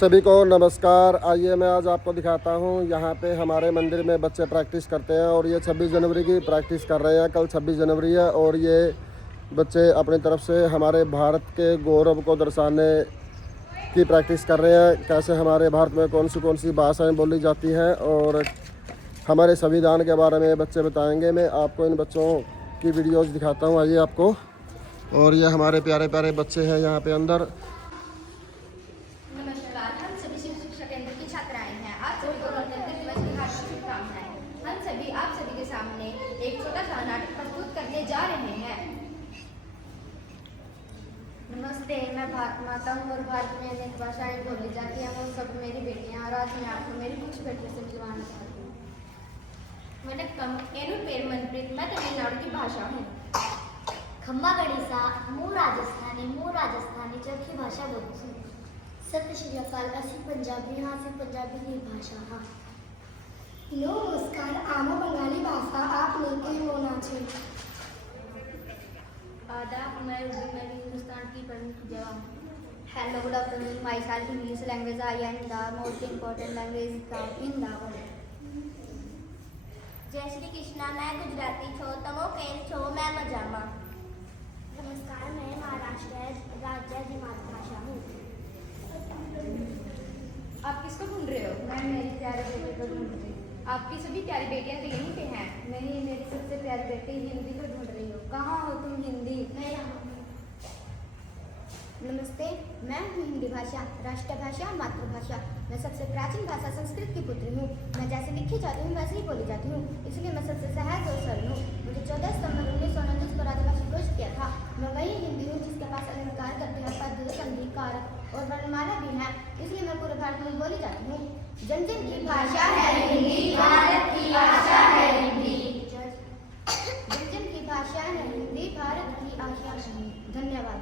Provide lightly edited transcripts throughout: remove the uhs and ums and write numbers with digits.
सभी को नमस्कार। आइए मैं आज आपको दिखाता हूँ यहाँ पे हमारे मंदिर में बच्चे प्रैक्टिस करते हैं और ये 26 जनवरी की प्रैक्टिस कर रहे हैं। कल 26 जनवरी है और ये बच्चे अपनी तरफ से हमारे भारत के गौरव को दर्शाने की प्रैक्टिस कर रहे हैं। कैसे हमारे भारत में कौन सी भाषाएं बोली जाती हैं और हमारे संविधान के बारे में बच्चे बताएंगे। मैं आपको इन बच्चों की वीडियोज़ दिखाता हूँ, आइए आपको। और ये हमारे प्यारे प्यारे बच्चे हैं यहाँ पे अंदर। आप सभी के सामने एक छोटा सा नाटक प्रस्तुत करने जा रहे हैं। नमस्ते, मैं भारत माता हूँ और भारत में अनेक भाषाएं बोली जाती हैं। वो सब मेरी बेटियां और आज मैं आपको मेरी कुछ बेटियों से मिलवाना चाहती हूँ। वनक्कम, एनु पेर मनप्रीत, मैं तमिलनाडु की भाषा हूँ। खम्बा गणिसा, मूँ राजस्थानी चरखी भाषा बोलती हूँ। सत श्री अकाल, असी पंजाबी हाँ से पंजाबी की भाषा हाँ। नमस्कार, आमा बंगाली भाषा आप लेके होना चाहिए। आदाब, मैं हिंदुस्तान की प्रमुख जवान। Hello, good afternoon, my self English language I am the most important language in the world. जय श्री कृष्णा, मैं गुजराती छो, तमो केम छो, मैं मजामा। नमस्कार, मैं महाराष्ट्र राज्य की मातृभाषा हूँ। आप किसको ढूंढ रहे हो? मैं मेरी प्यारे बेटे को ढूंढ रही हूँ। आपकी सभी प्यारी बेटियां तो यहीं पे हैं। नहीं, मेरी सबसे प्यारी बेटी हिंदी को ढूंढ रही हो। कहाँ हो तुम हिंदी? मैं यहाँ हूँ। नमस्ते, मैं हूँ हिंदी भाषा, राष्ट्रभाषा, मातृभाषा। मैं सबसे प्राचीन भाषा संस्कृत की पुत्री हूँ। मैं जैसे लिखी जाती हूँ वैसे ही बोली जाती हूँ, इसलिए मैं सबसे सहज और सरल हूँ। मुझे 14 सितंबर 1929 को राजभाषा घोषित किया था। मैं वही हिंदी हूँ जिसके पास अलंकार करते हैं, पद, संधि, कारक और वर्णमाला भी है, इसलिए मैं पूरे भारत में बोली जाती हूँ। जन जन की भाषा है हिंदी, भारत की आशा है हिंदी। जन जन की भाषा है हिंदी, भारत की आशा है हिंदी। धन्यवाद।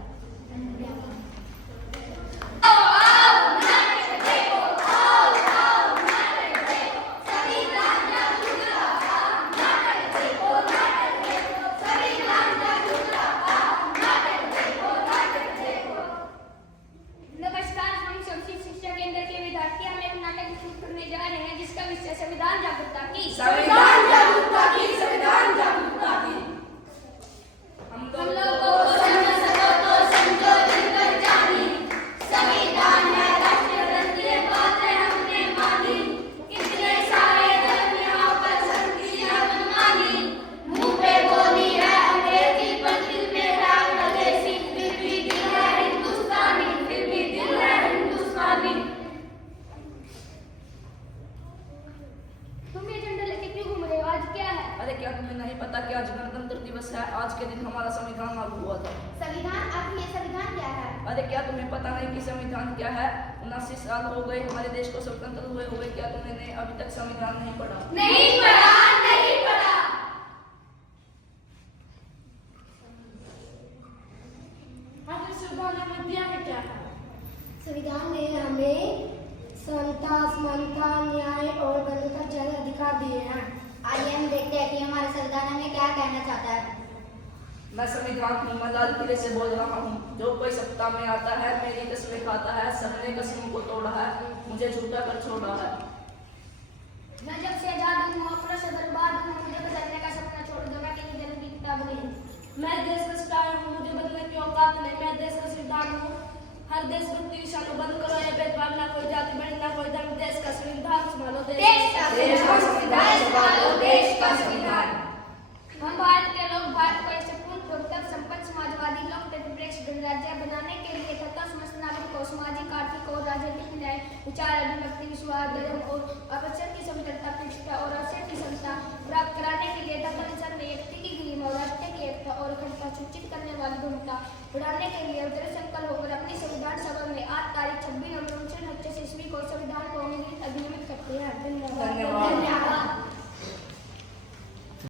नमस्कार, हम संस्कृत शिक्षा केंद्र के विद्यार्थी हम एक नाटक प्रस्तुत करने जा रहे हैं जिसका विषय संविधान जागरूकता की। संविधान जागरूकता की, संविधान जागरूकता की। हम लोगों को समझ सको तो समझो दिलकर जानी। संविधान है राष्ट्रीय ग्रंथ, ये बातें हमने मानी। कितने सारे धर्म यहाँ पर शक्तियाँ मनमानी। मुंह पे बोली है अंग्रेजी पर दिल में है स्वदेशी। फिर भी दिल है हिंदुस्तानी, फिर भी दिल है हिंदुस्तानी। तुम ये झंडा लेके क्यों घूम रहे हो? आज क्या है? अरे क्या तुम्हें नहीं पता कि आज गणतंत्र दिवस है? आज के दिन हमारा संविधान लागू हुआ था। संविधान? आखिर ये संविधान क्या है? अरे क्या तुम्हें पता नहीं कि संविधान क्या है? 79 साल हो गए हमारे देश को स्वतंत्र हुए। क्या तुमने अभी तक संविधान नहीं पढ़ा? नहीं पढ़ा, नहीं पढ़ा। संविधान में दिया है क्या है? संविधान ने हमें समता, समानता, न्याय और बंधु का जन अधिकार दिए हैं। आइए हम देखते हैं कि हमारे संविधान हमें क्या कहना चाहता है। मैं संविधान की मजाल किले से बोल रहा हूँ। जो कोई सत्ता में आता है मेरी कसमें खाता है, सबने कसमों को तोड़ा है, मुझे झूठा कर छोड़ा है। मैं जब से आजाद हूँ, अपना से बर्बाद हूँ, मुझे बदलने का सपना छोड़ दो, मैं कहीं जन्म की किताब नहीं। मैं देश का सिपाही हूँ, मुझे बदलने की औकात नहीं। मैं देश का संविधान हूँ। हर देशभक्ति विषय बंद करो, ये भेदभाव ना कोई जाति बड़ी ना कोई धर्म। देश का संविधान संभालो, देश का संविधान संभालो, देश का संविधान। हम भारत के लोग भारत को ऐसे पूर्ण प्रभुत्व संपन्न समाजवादी लोकतंत्र निरपेक्ष गणराज्य बनाने के लिए तथा समस्त नागरिक को सामाजिक, आर्थिक और राजनीतिक न्याय, विचार, अभिव्यक्ति, विश्वास, धर्म और अवसर की समतलता, प्रतिष्ठा और अवसर की समता प्राप्त कराने के लिए तथा इंसान में व्यक्ति की गरिमा और राष्ट्र की एकता और अखंडता सुनिश्चित करने वाली भूमिका बढ़ाने के लिए